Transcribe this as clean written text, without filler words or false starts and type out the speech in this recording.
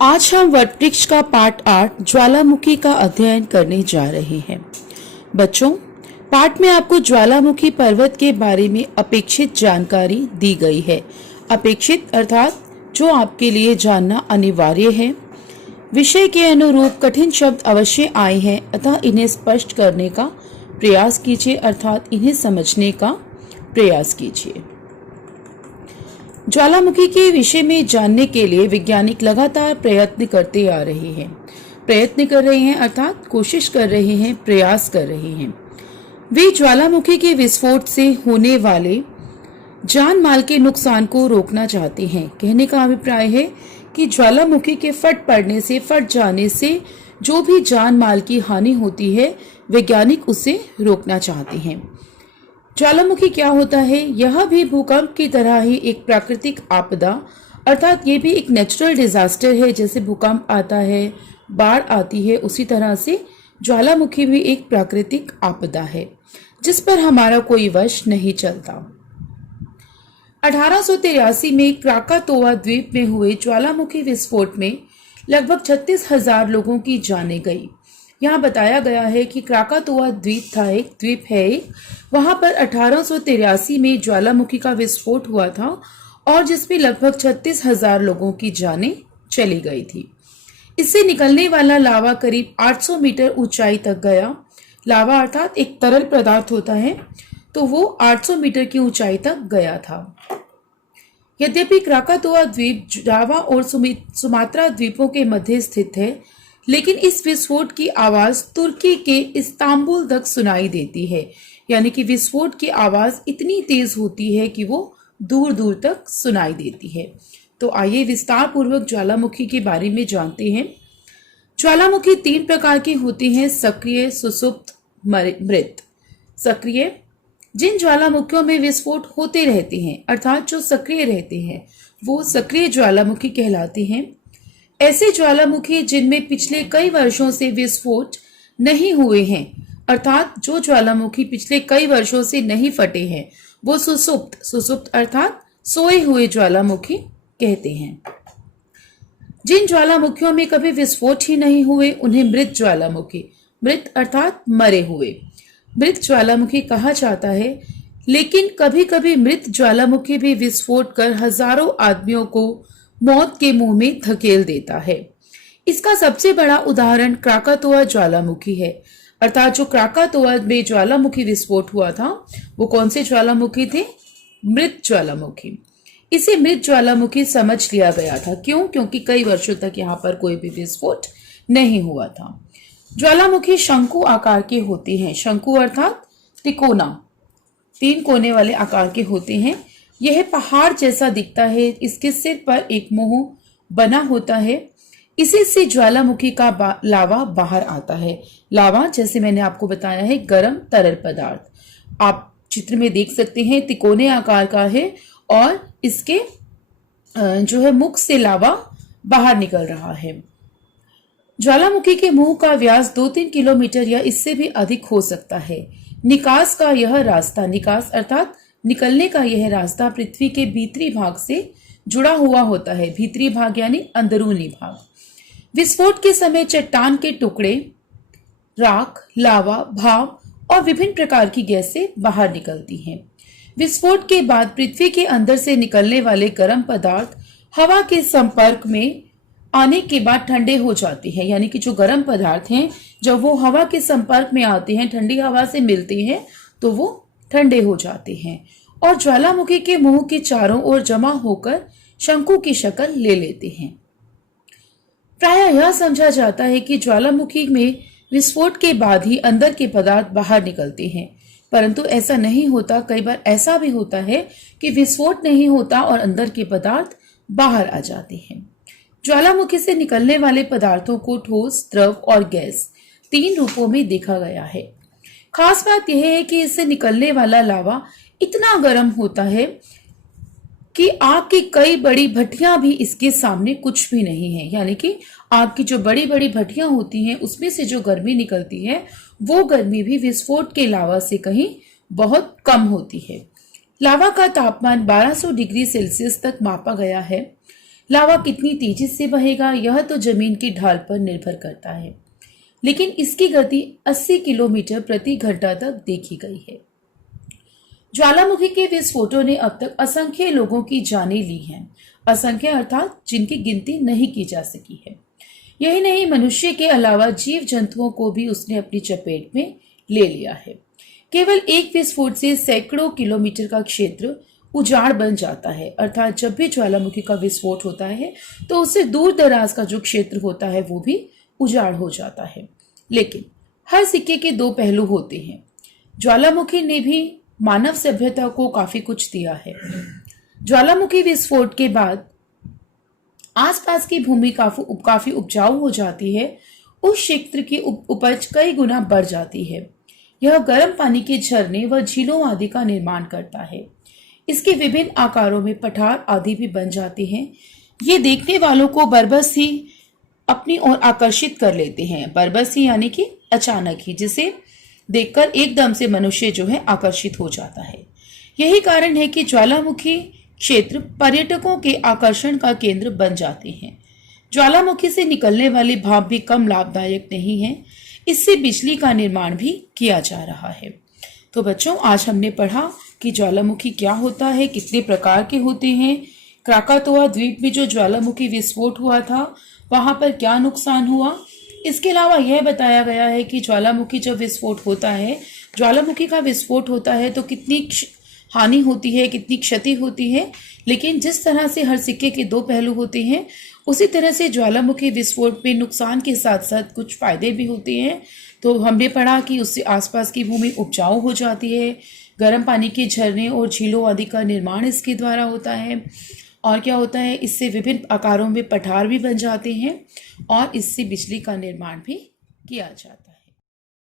आज हम वटवृक्ष का पाठ 8 ज्वालामुखी का अध्ययन करने जा रहे हैं। बच्चों, पाठ में आपको ज्वालामुखी पर्वत के बारे में अपेक्षित जानकारी दी गई है। अपेक्षित अर्थात जो आपके लिए जानना अनिवार्य है। विषय के अनुरूप कठिन शब्द अवश्य आए हैं, अतः इन्हें स्पष्ट करने का प्रयास कीजिए, अर्थात इन्हें समझने का प्रयास कीजिए। ज्वालामुखी के विषय में जानने के लिए वैज्ञानिक लगातार प्रयत्न करते आ रहे हैं। प्रयत्न कर रहे हैं अर्थात कोशिश कर रहे हैं, प्रयास कर रहे हैं। वे ज्वालामुखी के विस्फोट से होने वाले जान माल के नुकसान को रोकना चाहते हैं। कहने का अभिप्राय है कि ज्वालामुखी के फट जाने से जो भी जान माल की हानि होती है, वैज्ञानिक उसे रोकना चाहते हैं। ज्वालामुखी क्या होता है? यह भी भूकंप की तरह ही एक प्राकृतिक आपदा अर्थात ये भी एक नेचुरल डिजास्टर है। जैसे भूकंप आता है, बाढ़ आती है, उसी तरह से ज्वालामुखी भी एक प्राकृतिक आपदा है जिस पर हमारा कोई वश नहीं चलता। 1883 में क्राकातोआ द्वीप में हुए ज्वालामुखी विस्फोट में लगभग 36,000 लोगों की जानें गई। यहाँ बताया गया है कि क्राकातोआ द्वीप है वहां पर 1883 में ज्वालामुखी का विस्फोट हुआ था और जिसमें लगभग 36,000 लोगों की जानें चली गई थी। इससे निकलने वाला लावा करीब 800 मीटर ऊंचाई तक गया। लावा अर्थात एक तरल पदार्थ होता है, तो वो 800 मीटर की ऊंचाई तक गया था। यद्यपि क्राकातोआ द्वीप जावा और सुमात्रा द्वीपों के मध्य स्थित है, लेकिन इस विस्फोट की आवाज तुर्की के इस्तांबुल तक सुनाई देती है। यानी कि विस्फोट की आवाज इतनी तेज होती है कि वो दूर दूर तक सुनाई देती है। तो आइए विस्तार पूर्वक ज्वालामुखी के बारे में जानते हैं। ज्वालामुखी 3 प्रकार की होती हैं: सक्रिय, सुसुप्त, मृत। सक्रिय, जिन ज्वालामुखियों में विस्फोट होते रहते हैं अर्थात जो सक्रिय रहते हैं वो सक्रिय ज्वालामुखी कहलाते हैं। ऐसे ज्वालामुखी जिनमें पिछले कई वर्षों से विस्फोट नहीं हुए हैं अर्थात जो ज्वालामुखी पिछले कई वर्षों से नहीं फटे हैं वो सुसुप्त अर्थात सोए हुए ज्वालामुखी कहते हैं। जिन ज्वालामुखियों में कभी विस्फोट ही नहीं हुए उन्हें मृत ज्वालामुखी, मृत अर्थात मरे हुए, मृत ज्वालामुखी कहा जाता है। लेकिन कभी कभी मृत ज्वालामुखी भी विस्फोट कर हजारों आदमियों को मौत के मुंह में धकेल देता है। इसका सबसे बड़ा उदाहरण क्राकातोआ ज्वालामुखी है। अर्थात जो क्राकातोआ में ज्वालामुखी विस्फोट हुआ था वो कौन से ज्वालामुखी थे? मृत ज्वालामुखी। इसे मृत ज्वालामुखी समझ लिया गया था। क्यों? क्योंकि कई वर्षों तक यहाँ पर कोई भी विस्फोट नहीं हुआ था। ज्वालामुखी शंकु आकार के होते हैं। शंकु अर्थात तिकोना, 3 कोने वाले आकार के होते हैं। यह पहाड़ जैसा दिखता है। इसके सिर पर एक मुंह बना होता है। इसी से ज्वालामुखी का लावा बाहर आता है। लावा जैसे मैंने आपको बताया है गर्म तरल पदार्थ। आप चित्र में देख सकते हैं तिकोने आकार का है और इसके जो है मुख से लावा बाहर निकल रहा है। ज्वालामुखी के मुंह का व्यास 2-3 किलोमीटर या इससे भी अधिक हो सकता है। निकास का यह रास्ता, निकास अर्थात निकलने का यह रास्ता पृथ्वी के भीतरी भाग से जुड़ा हुआ होता है। भीतरी भाग यानी अंदरूनी भाग। विस्फोट के समय चट्टान के टुकड़े, राख, लावा, भाप और विभिन्न प्रकार की गैसें बाहर निकलती हैं। विस्फोट के बाद पृथ्वी के अंदर से निकलने वाले गर्म पदार्थ हवा के संपर्क में आने के बाद ठंडे हो जाते हैं। यानी कि जो गर्म पदार्थ हैं जब वो हवा के संपर्क में आते हैं, ठंडी हवा से मिलते हैं तो वो ठंडे हो जाते हैं और ज्वालामुखी के मुंह के चारों ओर जमा होकर शंकु की शक्ल ले लेते हैं। प्रायः यह समझा जाता है कि ज्वालामुखी में विस्फोट के बाद ही अंदर के पदार्थ बाहर निकलते हैं, परंतु ऐसा नहीं होता। कई बार ऐसा भी होता है कि विस्फोट नहीं होता और अंदर के पदार्थ बाहर आ जाते हैं। ज्वालामुखी से निकलने वाले पदार्थों को ठोस, द्रव और गैस 3 रूपों में देखा गया है। खास बात यह है कि इससे निकलने वाला लावा इतना गर्म होता है कि आग की कई बड़ी भट्टियां भी इसके सामने कुछ भी नहीं है। यानी कि आग की जो बड़ी बड़ी भट्टियां होती हैं उसमें से जो गर्मी निकलती है वो गर्मी भी विस्फोट के लावा से कहीं बहुत कम होती है। लावा का तापमान 1200 डिग्री सेल्सियस तक मापा गया है। लावा कितनी तेजी से बहेगा यह तो जमीन की ढाल पर निर्भर करता है, लेकिन इसकी गति 80 किलोमीटर प्रति घंटा तक देखी गई है। ज्वालामुखी के विस्फोटों ने अब तक असंख्य लोगों की जानें ली हैं, असंख्य अर्थात जिनकी गिनती नहीं की जा सकी है। यही नहीं, मनुष्य के अलावा जीव जंतुओं को भी उसने अपनी चपेट में ले लिया है। केवल एक विस्फोट से सैकड़ों किलोमीटर का क्षेत्र उजाड़ बन जाता है, अर्थात जब भी ज्वालामुखी का विस्फोट होता है तो उससे दूर दराज का जो क्षेत्र होता है वो भी उजाड़ हो जाता है। लेकिन हर सिक्के के दो पहलू होते हैं। ज्वालामुखी ने भी मानव सभ्यता को काफी कुछ दिया है। ज्वालामुखी विस्फोट के बाद आसपास की भूमि काफी उपजाऊ हो जाती है। उस क्षेत्र की उपज कई गुना बढ़ जाती है। यह गर्म पानी के झरने व झीलों आदि का निर्माण करता है। इसके विभिन्न आकारों में पठार आदि भी बन जाते हैं। ये देखने वालों को बरबस ही अपनी ओर आकर्षित कर लेते हैं। बरबस ही यानी कि अचानक ही, जिसे देखकर एकदम से मनुष्य जो है आकर्षित हो जाता है। यही कारण है कि ज्वालामुखी क्षेत्र पर्यटकों के आकर्षण का केंद्र बन जाते हैं। ज्वालामुखी से निकलने वाली भाप भी कम लाभदायक नहीं है। इससे बिजली का निर्माण भी किया जा रहा है। तो बच्चों, आज हमने पढ़ा कि ज्वालामुखी क्या होता है, कितने प्रकार के होते हैं, क्राकातोआ द्वीप में जो ज्वालामुखी विस्फोट हुआ था वहां पर क्या नुकसान हुआ। इसके अलावा यह बताया गया है कि ज्वालामुखी जब विस्फोट होता है, ज्वालामुखी का विस्फोट होता है तो कितनी हानि होती है, कितनी क्षति होती है। लेकिन जिस तरह से हर सिक्के के दो पहलू होते हैं, उसी तरह से ज्वालामुखी विस्फोट में नुकसान के साथ साथ कुछ फायदे भी होते हैं। तो हमने पढ़ा कि उससे आसपास की भूमि उपजाऊ हो जाती है, गर्म पानी के झरने और झीलों आदि का निर्माण इसके द्वारा होता है। और क्या होता है, इससे विभिन्न आकारों में पठार भी बन जाते हैं और इससे बिजली का निर्माण भी किया जाता है।